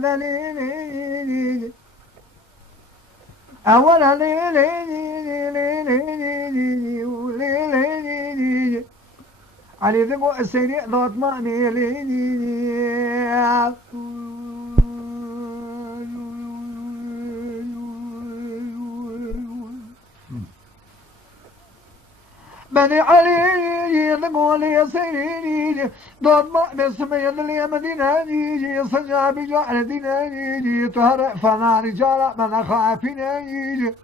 دليل أولا علي ذبو السريع ضغط معني بني علي ذبو لي سريع ضغط معني سمي ذلي مدينة نيجي صجع بجعل دينا نيجي تهرق فنا رجال من خافين نيجي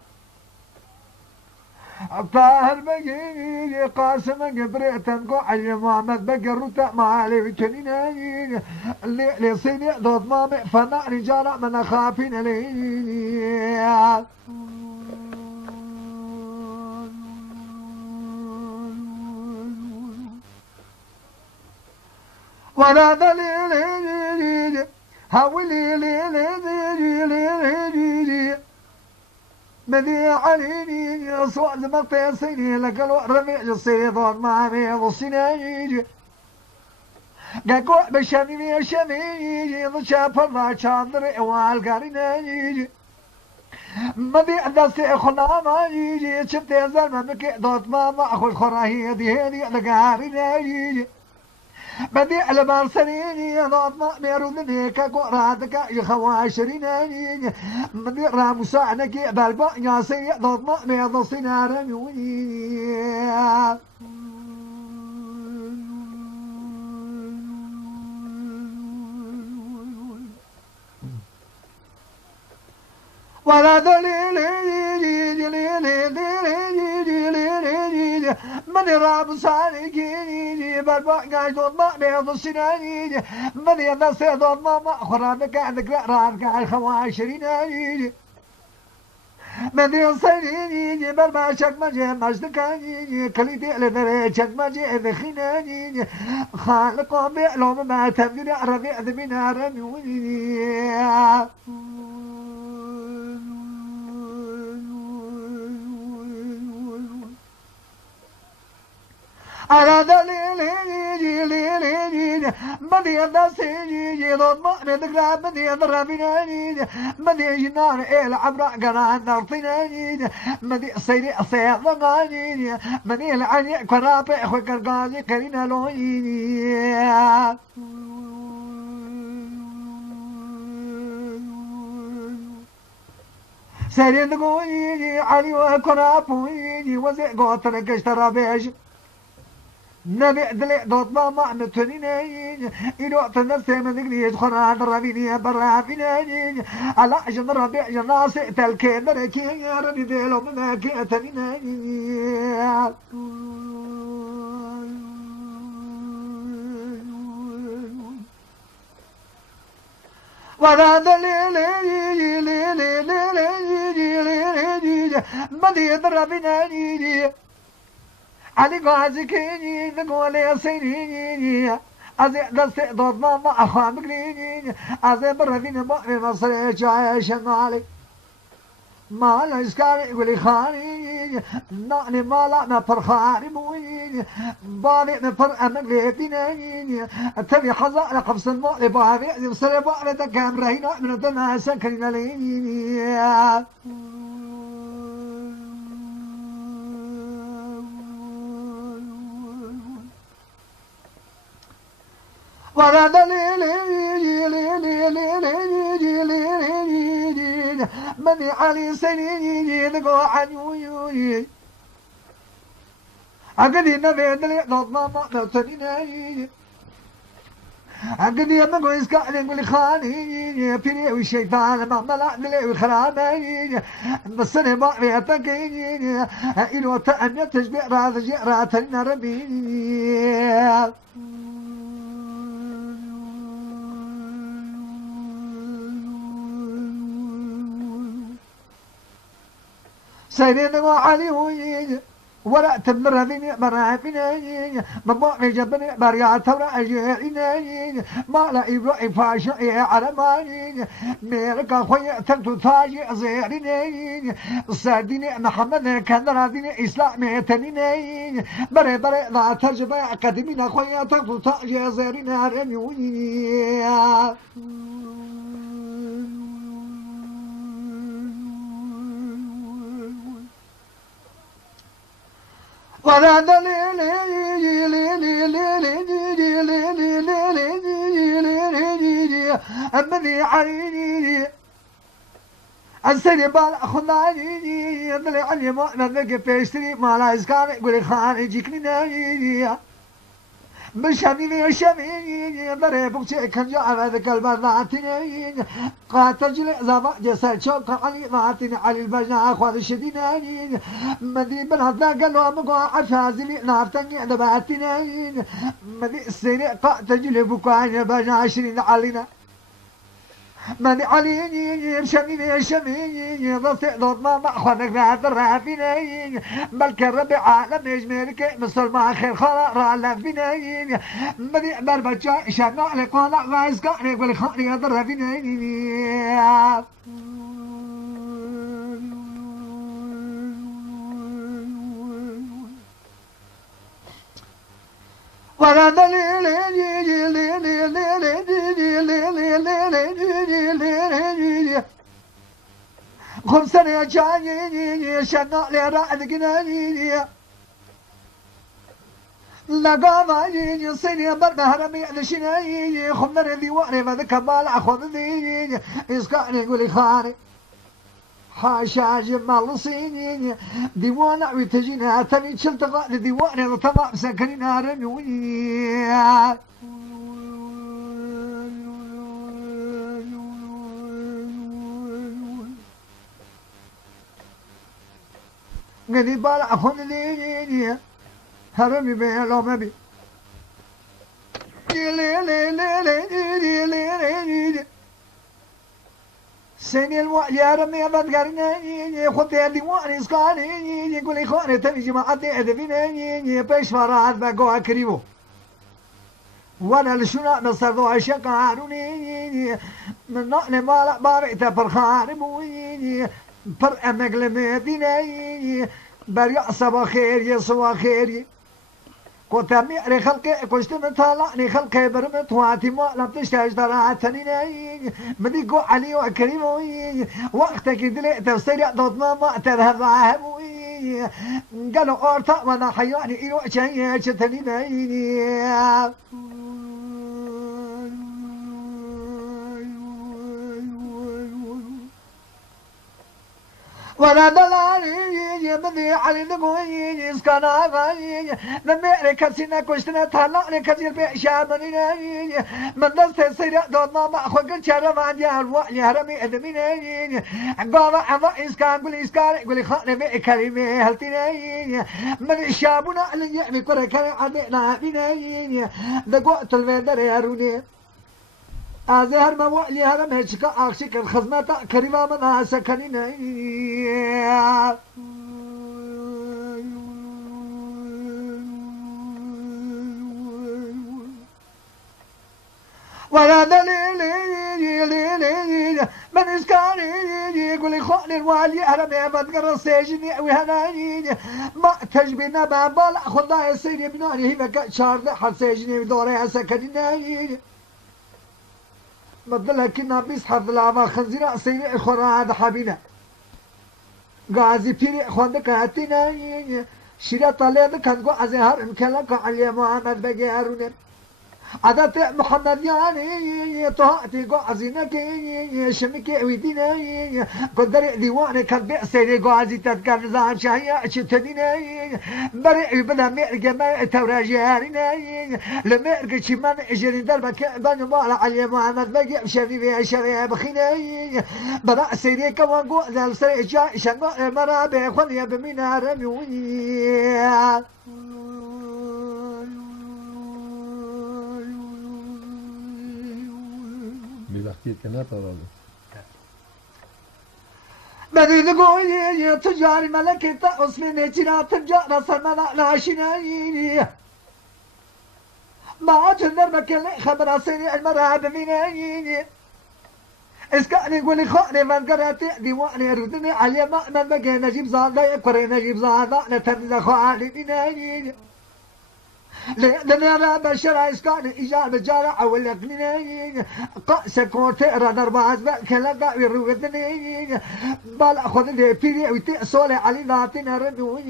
طاهر بقيني قاسم قبريتن قعي محمد بقرت معالي وكنيني اللي صيني ضد مامي فنا رجال من خافين لي ولا دليل هاولي لي بدي عليني صوت مقيسيني لك الرمي الصيدون ما بيض السنايج قاكو بشمي شميج ضشاف الله شاندر والقارنايج بدي دستي خلا ما يجي شفت زلمة بكي دوت ما أخذ خراهي هذه لقارنايج بدي على سنيني ضاد ما ميرودني كقراتك يخواشريني بدي رامسانك بالبا يا سي ضاد ما ميض سنارني ولا دليل من راب سالكيني بالبقى يدون ما بيض السناني من ينسى يدون ما خرابك عندك رارك الخواشريني من ينسيني بالما شك مجي مجدكاني كليتي لذري شك مجي ذخيناني خالق بيعلوم ما تبدي ربيع ذبنا رميوني على دليل بدي النسيجي ضد مؤمن ذكرى بدي ضربيني بدي جنان العب رقنا نرطيني بدي صيري صيد ضغاني بدي العني كرابي اخوي كرقازي كرينا لويني سيرين تقولي علي وكرابويني وزي قوتنا كشترى بيش نبي دلي دوت ما متنين إلو تنسي من ذكري خران ربيني برافينين على عشان ربيع جناسي تلكين ركين يا ربي ديلو منك تنين ولا دليل بدي ضربيني علي قازكيني نقول يا سيني أزي دستي ضد ماما أخوان بقريني أزي برهدين مؤمن مصري جايش مالي ما لا يسكاري يقولي خاني نعني ما لا نفر خاني مويني بالي نفر أمك ليتيني تبي حظا لقفص المؤلي بابي مصري بؤلي تكام رهينا من الدناسة كرينا ليني ولا دليل مني علي سنيني ذقو عنيوي عقدي نبي دلي ضد ما تنيني عقدي ما قويس كأني نقولي خاني فيني والشيطان ما ملا دلي وخراني بس أنا ما بيتكيني إلو تأني تشبيع راس جئرا تنين ربيني سيدنا وعلي ويجي ولا تمر هذيني مرافيني مبوع جبني بريا تورا أجيني ما لا يبرأ فاشي على ماني ميركا خويا تنتو تاجي زيريني ساديني محمد كان راديني إسلامي تنيني بري لا تجبي أكاديمينا خويا تنتو تاجي زيريني رميوني ولا أمني عليني السنة بال خناني يدل علي ما نبقى بيشتري ما لا إسكان يقول خان يجيكني ناني بشامي شامي بري بوكشي كان جاء هذا كلمة نعتني قاتل زما جسد شوك علي نعتني على البجنة أخوذ الشدينين مدري بالهذا قالوا مقع عفازلي نعتني أنا بعتني مدري السنة قاتل بوكاين بجنة 20 علينا من عليني بشميني شميني ضصي ضد ما أخوانك بعد الرافينين بل كرب عالم يجملك مصر ما خير خلا رالف بنين بدي بربجا شنا على قانا غايز كاني يقول خاني هذا الرافينين ولا دليل خمسة جاني شنا لراد جناني لقاماني صيني بالمهرمي لشناي خمر ديواني ما ذكمال أخذ ذي إسكاني يقولي خاني حاشا جمال صيني ديوانا ويتجينا تاني شلتقى ديواني طبعا سكننا رميوني قدي بالا أخذ لي هرمي بيه لو ما بي سني المؤيا رمي بدقرني خذي ديواني اسكاني يقول لي خواني تاني جماعتي ادفيني بيش فرات بقوا كريمو وانا لشنا نصردو عشق عاروني من نقل مالا بارئت فرخاربويني بر امقل مديني بريع صبا خير يصوا خير كنت مئري خلقي كشت مطالعني خلقي برمت واتي ما لم تشتاج طلعتني مدي قو علي وكريموي وقتك دلي تفسير ضد ما تذهب عهبوي قالوا أورتا وانا حياني إيو شيء شتني نايني ولا دلالي بدي علي نقوي اسكان غاي نميري كسينا كشتنا طلعني كثير بشامني من دست سير دون ما اخوك شرم عن جهل وعي هرمي ادميني قال عما اسكان قولي اسكان قولي خاني بي كلمه هلتيني من الشابنا اللي يعمي كره كان عدينا بيني دقوت الفندر يا روني أزهر موالي هرم هشكا أخشك الخزمة كريمة من سكنين ولا دليل من إسكاني يقول لي خاني الوالي هرم بدقر السجني وهناني ما تجبنا بابال خدا يسيني بناني هيك شارد حد سجني بدوري سكنين مدلها كنا بيسحب العما خنزيرة سيري إخوانا عاد حبينا قاعزي بيري إخوانك هاتينا شيرا طاليا كان قو عزيهار إمكانك علي محمد بقيارون عدت محمد يعني طهاتي قو عزينك شمكي ويدينا قدر ديواني كان بيأسيني قو عزي تذكر نظام شهية شتدينا بريء بدا ميرقى ما توراجيارنا لميرقى شمان اجري دربك بانو مالا علي محمد بقي شفي بي شريع بخينا بدا سيري كوان قو ذال سريع شنقو المرابي خليا بمينا رميوني Milakiyet kenar paralı. بدي تقولي تجاري ملكة أصلي تنا تجار سلمنا ناشيني ما تندر مكلي خبر سيري المرأة بميني اسكاني قولي خاني من قرأتي ديواني ردني علي ما من بقى نجيب زادا يقري نجيب زادا نتنزل خواني بناني لأننا بشر إسكان إجابة جارع ولقنين قاس كورتي رادر باز كلا داوي روتنين بال أخذ لي بيري وتي سولي علي ناتنا رنوي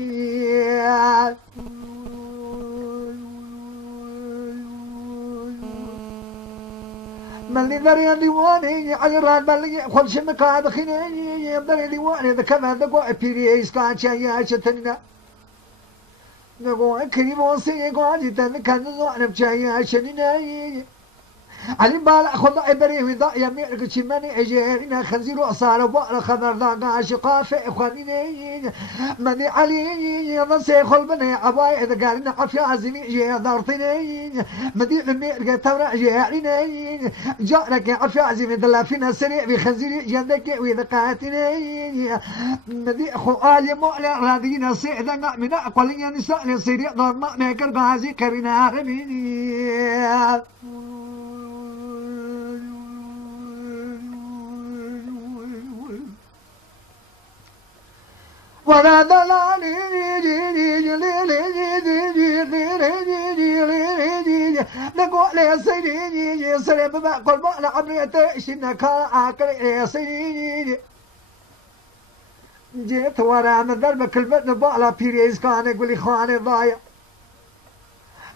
ملي دري ديواني على راد ملي خلش مكاد خيني دري ديواني ذا كمان ذا قوي بيري إسكان شيء شتنا نقول كريم وصي قاعد تنكن زعنا بشيء عشاني علي بالا خذ عبري وضع يمير كشماني اجينا خنزير وصار وبقر خضر ذا عاشقا في اخواني مني علي نصي خلبني عباي اذا قالنا عفيا عزمي جي دارتني مدي المير تورع جيعني جارك عفيا عزمي دلافينا سريع بخنزير جندك واذا قاتني مدي اخو علي مؤلع راضينا سيدا من اقوالي نساء سريع دار ما نكر غازي كرنا رميني ولا دلالي نقول يا سيدي يا سلام بقول بقى عمري تشينا كاكل يا سيدي جيت ورا من درب كلمة بقى بيريز كان يقول لي خاني ضايع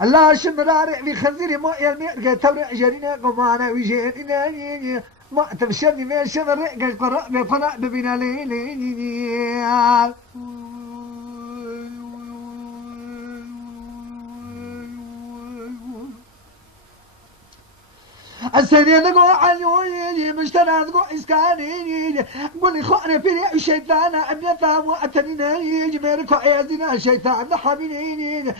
الله شمراري بخنزيري ما يلمي تورع جرينا قمانا ويجينا ما تبشرني ما شمر قراء ببنا ليلي السنين تقول عنيوني مشترى تقول إسكاني قولي خاني في الشيطان أبنتا وأتنيني جميركو عيادنا الشيطان حبيني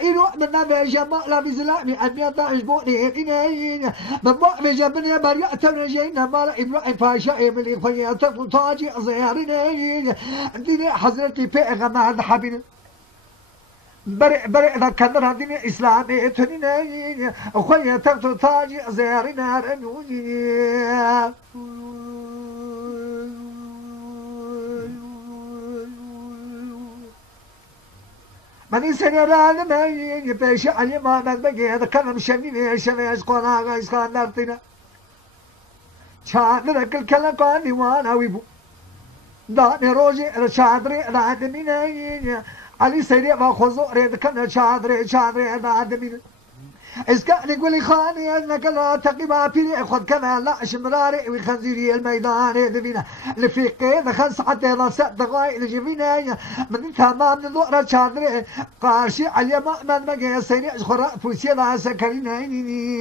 إيرو منا بجمع لا بزلامي أبنتا عجبوني إني مبوع بجبني بريأة رجينا مالا إبراهيم فاشا إملي خياتا فطاجي زياريني ديني حضرتي بيغمار حبيني برئ ذا كدر هذين إسلامي تنين أخويا تبتو تاجي زيارنا رنوني من سنة راد ما يبيش علي ما نبغي هذا كلام شميني شميش قناع إسكان نرتنا شاد ركل كلا قاني وانا ويبو داني روجي رشادري راد ميني علي سيدي ما خذوا ريد كنا شادري بعد من إسكان يقول لي خاني أنك لا تقي ما فيني خذ كما لا شمراري وخنزيري الميدان يدفينا لفيقي دخل حتى إذا سد غاي لجبينا من تمام من ضوء شادري قاشي علي ما من مجي سيدي خراء فوسي لا سكريني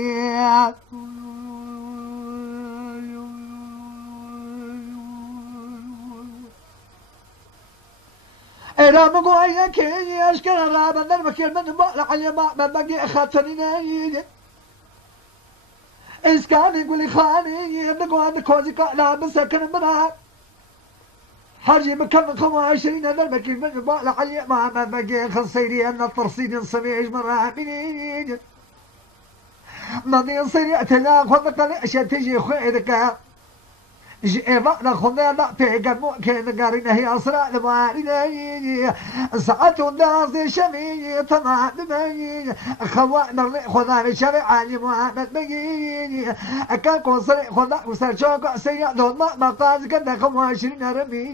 إذا مقوية كي أشكر الرابع نرمكير من بقى علي ما بقي خاطرين إذ كان يقول لي خاني نقوى عند كوزي قاعدة بسكن منها حاجي مكان 25 نرمكير من بقى علي ما بقي خصيري أن الترصيد الصبيح مرابين ماضي صيري أتلاق وذكر أشياء تجي خويدك جيبا نخونا لا بيجا مو كان قارينا هي أسرع لمارينا ساعات الناس شمي طمع بمين خوانا خذا بشرع علي محمد بيجي كان قصري خذا وصار شوق سيء دون ما قاز كنا 25 رمي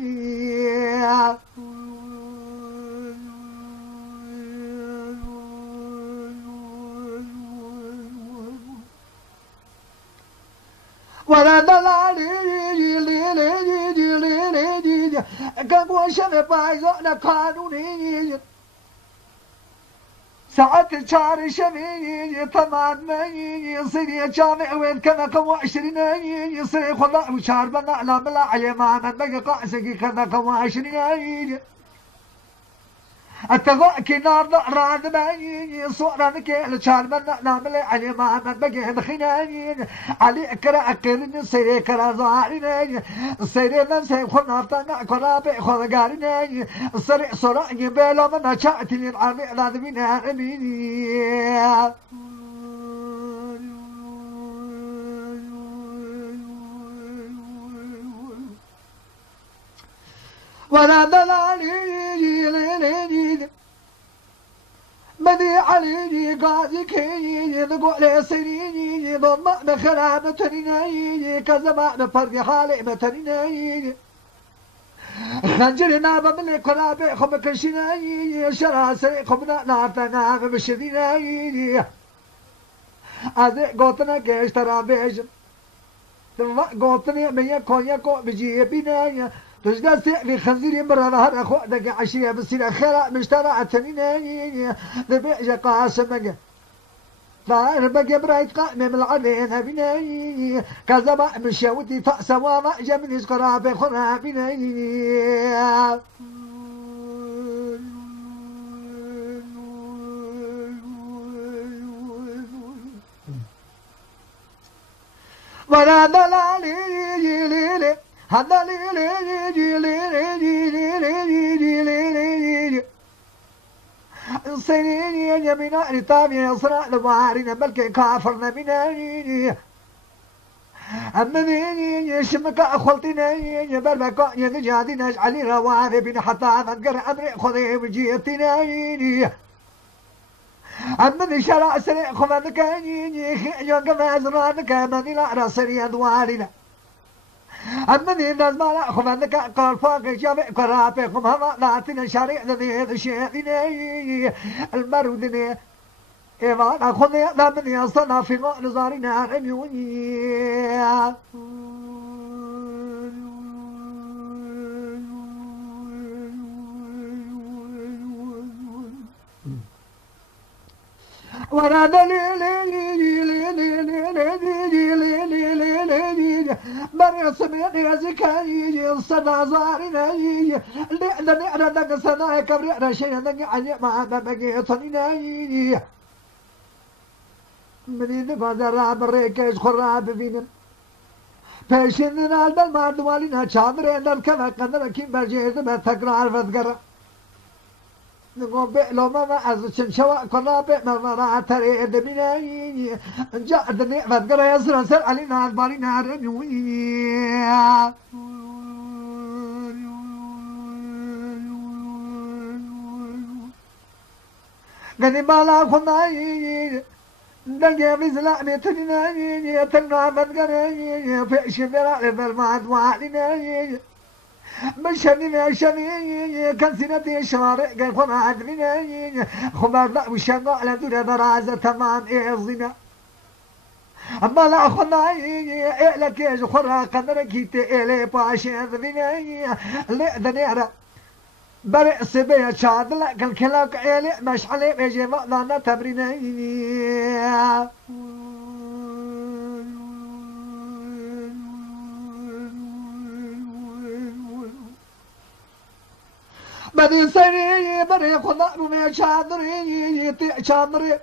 ولا دلالي كان قوشنا بايزونا قانوني ساعات شهر شمي طمان ماني سيدي جامع وين كان 25 يصير خلا وشهر بنا لا بلا علي ما من بقى قاسي كان 25 التغاء كنار راد ماني صورة كيل شهر بنا لا بلا علي ما من بقى بخناني علي أكرا أكرني سيدي كرا زاريني سيدي نفسي خنا طنا كرابي خنا قاريني سريع سرعة بلا من شاتني العمي لا دمينا رميني ولا دلالي بدي عليني قاضي كيني نقول سنيني ضم بخلا متنيني كزما بفرق حالي متنيني خنجرنا بملك كلابي خم كشيني شراسي خمنا نارتنا بشديني أذي قطنا كيش ترى بيجم قطني مية كونيا كو بجي بنايا تجد في خنزير مرة نهار أخو دق عشية بسير خلا مشترى تنيني ذبيع قاسم فبقى برايت قائمة من العلين بناي كذا مشاوتي فأس وما جمني قرابي خرابني ولا دلالي ليلي هذا ليلي سنين يمينا رتابي أسرع لبارنا بلكي كافرنا بناني أمني شمك أخلتني بربكا ينجادنا علي روافي بن حتى ذكر أمري خذي وجيتني أمني شرع سريع خمانك يوم كما زرانك مني لا راسري أدوارنا أمني الناس ما لا خمانك قال فاق جامع قرابي خمها لا تنشارع ذي الشيء المرودني إيمان أخذني لا من يصنع في نظارنا عميوني ورا بري سمعني زكاي الصدى زارنا لأن نعرض الصدى كبرنا شيئا نقعني مع بقي طنيني من يدفع راب الريكيش خراب فينا فاشننا البلمان دوالينا شادرين الكما قدر كيم برجيز بتكرار فذكر نقوم بئلو ما أزل شواء قرابي مرمرا تريد بناي جاء الدنيا فذكر يسر سر علينا البارينا رميوي قني بالا خناي دنيا بزلا متناي تنا فذكر في شبرا للمعد وعلينا مشاني كان سنتي شارع قال خنا عدلنا خبر لا وشنا على دور درازة تمام إعزنا أما لا خنا إلك يا خرا قدرك تإلي باشين ذبنا لا دنيرة برئ سبيع شاد لا كل كلاك إلي مش عليه بيجي مقدنا تمرينا بدي سري بري خدا بمي شادري شادري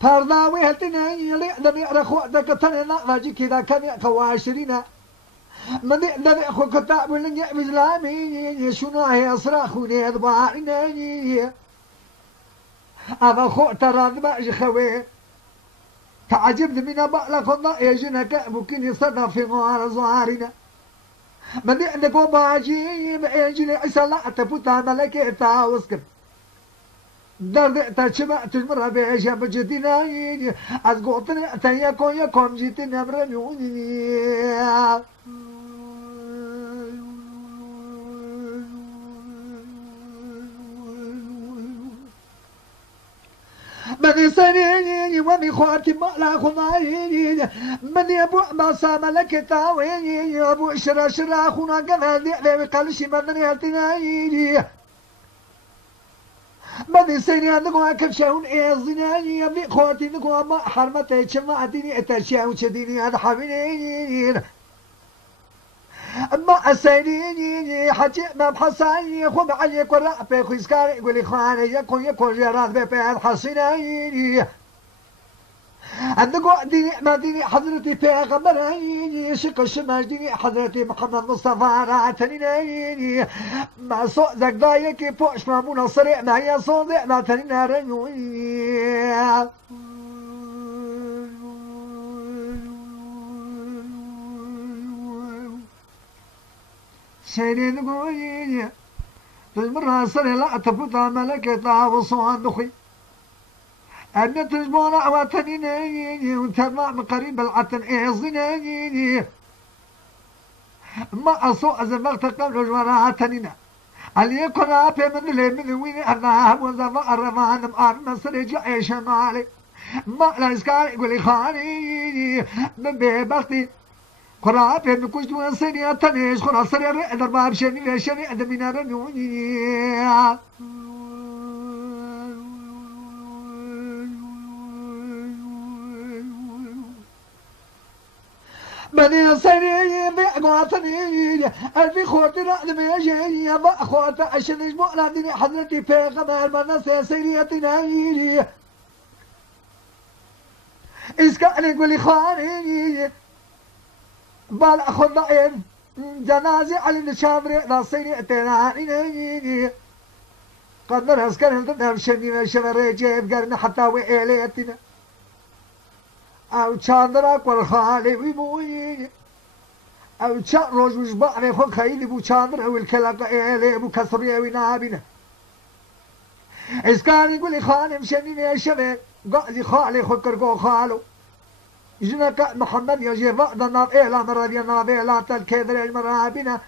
پرداوي هلتني لي دني رخو دكتنا واجي كذا كم كواشرينا مدي دني خو كتاب لني بزلامي شنو هي صراخوني ضبارني اما خو ترى ما خوي تعجبني من بقى خدا يجنك ممكن يصدق في غار زوارنا من عندكم باجي بأجل عسلا تفوتها ملكة تاوسكر درد تشمع تجمر بيش بجدنا أزقوطنا تياكم يكم جيتنا برميوني من سنيني ومن خواتي مالا خمايني من يبو ما سام لك تاويني يبو شرا شرا خونا قبل دي قلشي من يالتنايني من سنيني نقوى كفشاون إيزناني يبني خواتي نقوى ما حرمتي شما ديني اتشاون شديني هذا حبيني ما أسيني حجي ما بحساني خو معي قراء بيخو يسكاري يقولي خواني يكون جرات بيبيع الحسيني عندكو ديني ما ديني حضرتي بيغمريني شق الشماش ديني حضرتي محمد مصطفى راتنيني ما صوت ذاك ضايقي فوش مامونا صريع ما هي صوت ما تنين رنوي سيدي نقولي تجمر سر لا تفوت ملكة وصوان دخي أن تجمر عواتني وتبع من قريب العتن إعزني ما أصوء زمغت قبل جواراتننا اللي يكون أبي من اللي من وين أنا وزما الرمان مقارن سرج عيش مالي ما لا يسكار يقول خاني من بيبختي قرأت من كوش دون سنة تنيش قرأ سريع دربا بشني لشني عند من الرنوني بني سريع بيقواتني ألفي خوتي رأد بيجي بأخوات عشان مؤلاء دني حضرتي في غمار منسى سريعتنا إسكالي يقول خاني بال أخذ ضعين جنازي علي الشامري ناصيني تناني قد نرهز كان هلتنا بشني من شمري جيب قرن حتى وإليتنا أو شاندراك والخالي ويبوي أو شان روج وجبعني خو خيلي بو شاندر أو الكلاق إلي بو كسرية ونابنا إسكان يقول لي خاني مشني من شمري قال خالي خو كرقو خالو جنك محمد يجي فقد النار إعلان رضي الله بإعلان الكذر المرابنا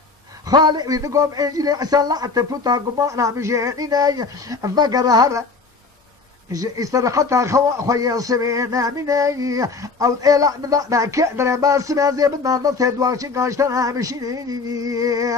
خالق ويذقوم إنجلي عسى لا تفوتا قمانا مجيئنا فقر هرا استرحتها خويا سبينا مني أو إعلان من ذا ما كدر ما سمع زي بدنا نصيد واشي قاشتنا مشيني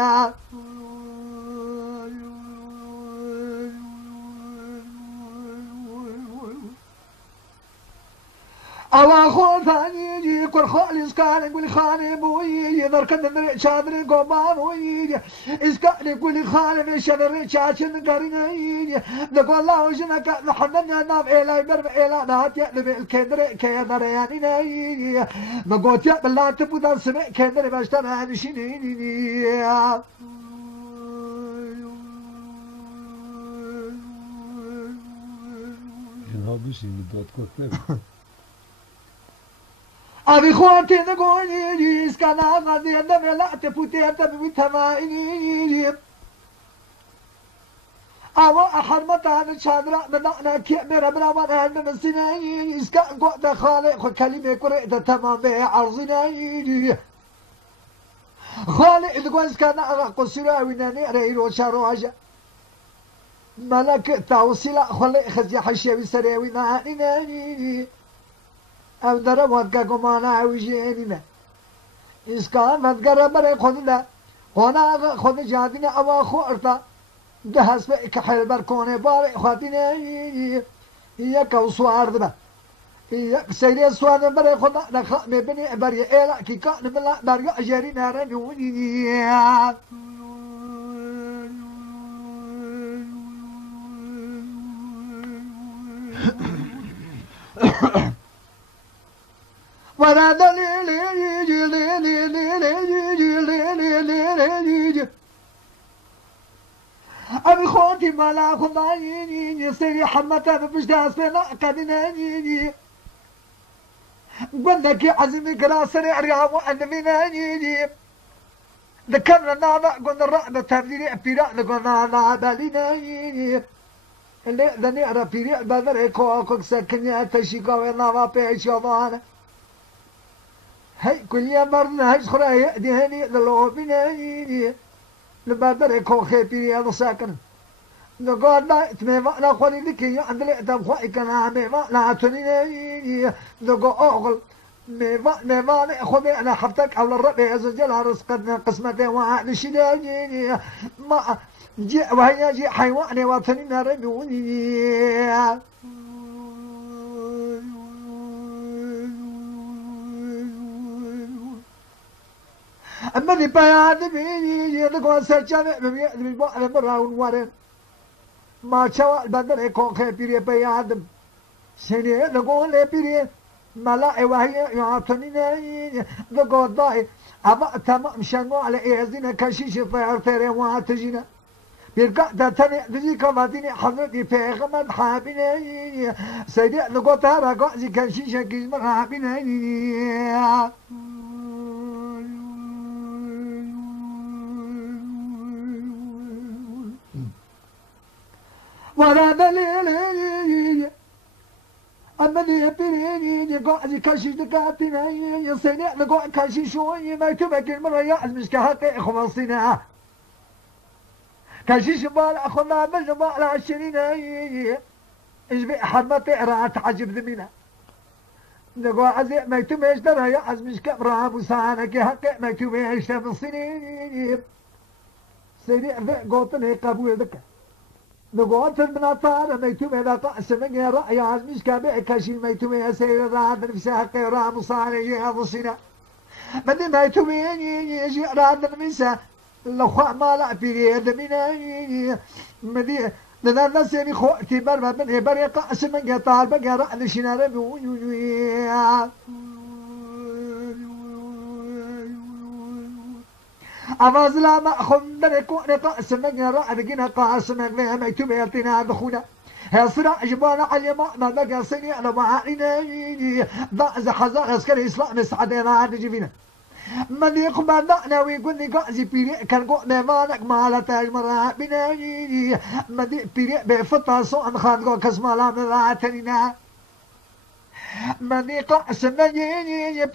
أوا خوثاني كل خالص كان يقول خاني بوي نركض من شادري قبان وي إسكاني يقول خاني شادري شاشن قريني نقول الله وجنك محمد نام إلى برب إلى نهات يقلب الكدر كيدر يعني نقول يا بالله تبغى سمع كدر باشتنا نشيني جنابي شيء دوت كتير أبي خواتي نقولي إسكان غازي أنا لا تفوتي أنت بتمايني أو أحرمت عن الشادرة بدأنا كأمير برامان هذا من سنين إسكان قوة خالق كلمة قرئة تمام عرضني خالق تقول إسكان قصيرة ويناني ريرو شاروجا ملك توصيل خالق خزي حشي بسريوي ناني أو درب ودك كمانا وجينينا إسكان فتقرب بري خدنا هنا خد جادنا أو خورتا دهس بك حلبر كوني باري خاتنا هي كوسوار دبا هي سيري سوار بري خدنا نخ مبني بري إلا كي كان بلا بري أجري نارا نوني ولا دليل أبي خوتي ملا خضايني سيري حمتها بفجداس بلا قدناني قلنك عزمي كلا سريع رياض وأنميناني ذكرنا نانا قلنا الرأب تبديلي أبيراء قلنا نانا باليناني اللي ذني أرى بيريع بدر كوكوك سكنيا تشيكا وناما بيش يضانا هاي كل يوم مرنا هاي خرايا دهني للوبيني لبدر كوخي بيريا نساكن نقول لا تمام لا خلي لك يا عند لي تم خوي كان ما لا تنيني نقول أغل ما خذ أنا حفتك على الرب عز وجل رزقنا قسمته وعد شداني ما جاء وهي جاء حيوان وطننا رموني أما ذي بياد بيني يدقوا سجامع بيبقى لبراون ورن ما شاء البدر يكون خير بياد سنة نقول لي بيري ملا وهي يعطني نقول ضاي أما تمام شنو على إيزنا كشيش فير ترى واتجينا بيرجع تاني ذيك مدينة حضرتي في غمد حابيني سيدي نقول ترى قاضي كشيش كيس مرحبيني ولا دليل أمني بيني قاعد كشيش دكاتنا سنة نقعد كشيش شوي ما تبقى المرة يعزمش كهقي خمسنا كشيش بال أخونا بالجمال عشرين إجبي حرمتي رات عجب ذمينا نقعد ما تبقى ترى يعزمش كبرى مسانا كهقي ما تبقى تفصيني سنة ذا قوتني قبول ذكر نقاط المناطار ميتوم إذا قأس من رأي عزمش كابع كاشين ميتوم يسير راد نفسها قيرا مصاري يضصنا مدي ميتوم يجي راد نفسها لخوا ما لا في ريد من مدي لنا نسيني خوتي برما من هبر قأس من قطار بقى رأد شنار أفاز لا مأخذ نكون قاسم من رأد جنا قاسم من ما يتم يلتنا دخونا هالصراع جبال على ما بقى سني أنا معيني ضعز حزا عسكري إسلام سعدنا عاد جبينا من يقبل دعنا ويقول لي قاسي بيري كان قوة مالك ما لا تجمر بناي من بيري بفتح صون خان قو كسمالا من راتنينا من قاسم من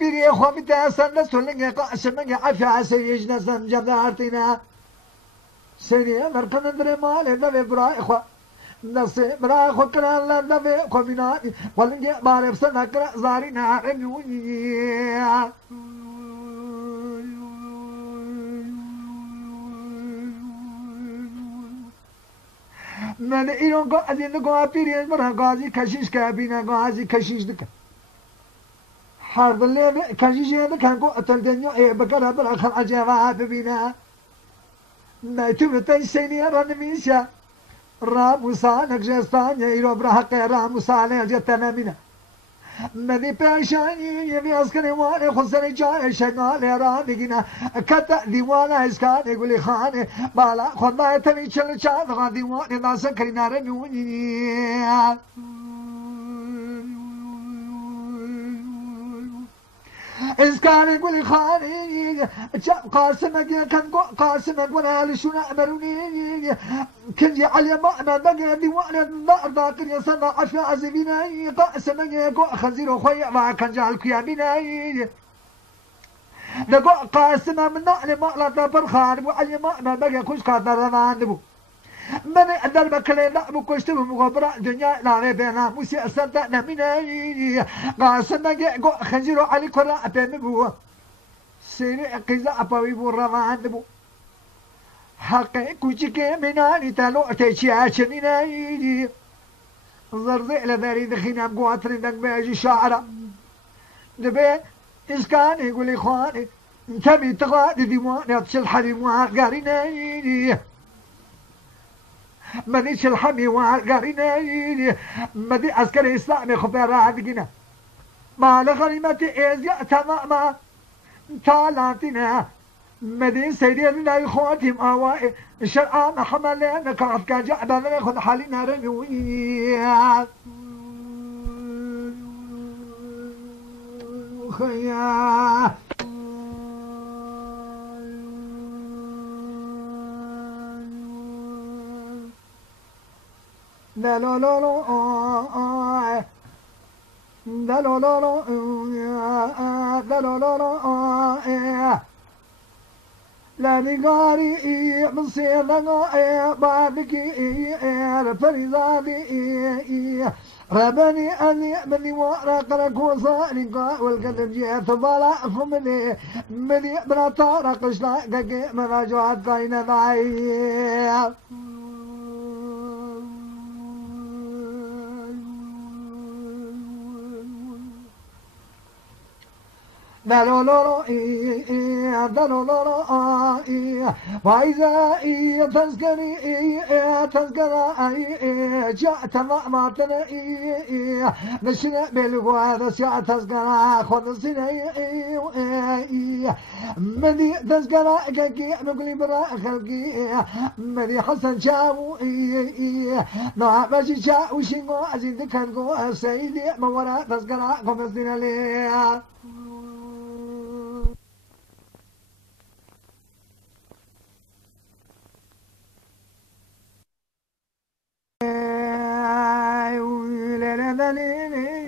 بيري خوف تاسن سلني قاسم من عفا سيجنا سنجدارتنا سني مركن ندري مال نبي براي خو نصي براي خو كان لا نبي خوينا ولنجي بارف سنكر زارينا عمي من إيران قاعدين نقول بيرين مرة قاضي كشيش كابينا قاضي كشيش دك حرب اللي كشيش هذا كان قوة الدنيا إيه بكرة بالآخر عجبها ببينا ما تبتي سيني رنميشا راموسا نجستان يرو برهق راموسا نجتنا منا مني باشاني يبي أسكني وانا خسري جاي شغال رانينا كتا ديوانا إسكان يقولي خاني بالا خدا تني چل چاد خان ديوانا ناس كرينا رميوني إسكان يقولي خاني قاسمك كان قاسمك وانا لشنا أمروني كنجي على ما بقى ديوانا النار ذاكر يسمى عفا عزبينا قاسمك يقو خزير خويا ما كان جعل كيامينا نقو قاسمة من نعلم ما لا تبرخان وعلي ما بقى كوش قادر رماندبو من أدر بكلي لا بكشتب مغبرة دنيا لا بينا موسي أصدقنا من قاسمك يقو خزير علي كرا أبيمبو سيري قزا أبوي برماندبو حقي كوشيكي مناني تلو تشياشنيني زرزي لذاري دخينا بقواتري دك بيجي شعرة دبي إسكان يقول إخواني انتبي تغادي ديواني أتشل حدي وعقاريني مدي شلحمي وعقاريني مدي عسكري إسلامي خبير عادقنا ما لغنيمتي إزياء تماما تالاتنا مدين سيدين لا يخواتهم أوائي الشرعان حملين كعف كان جعبا ناخذ حالنا رميوية خيا لا لا لا لا لا لا لا لا لا لا لا لا نقاري من سيرنا بعدك فريضاني ربني أني مني ورق ركوصاني والقدم جيت ضلع مني بلا طارق شلاقك من أجوات قاين ضعيف دلولو دلولو وإذا تذكري جاءت مأماتنا نشنا بالقوة سيا تذكرا خذ سنة مدي تذكرا كي نقولي برا خلقي مدي حسن شاو نوع ماشي شاو شنو عزيز كان قوة سيدي مورا تذكرا خذ سنة ليه دليلي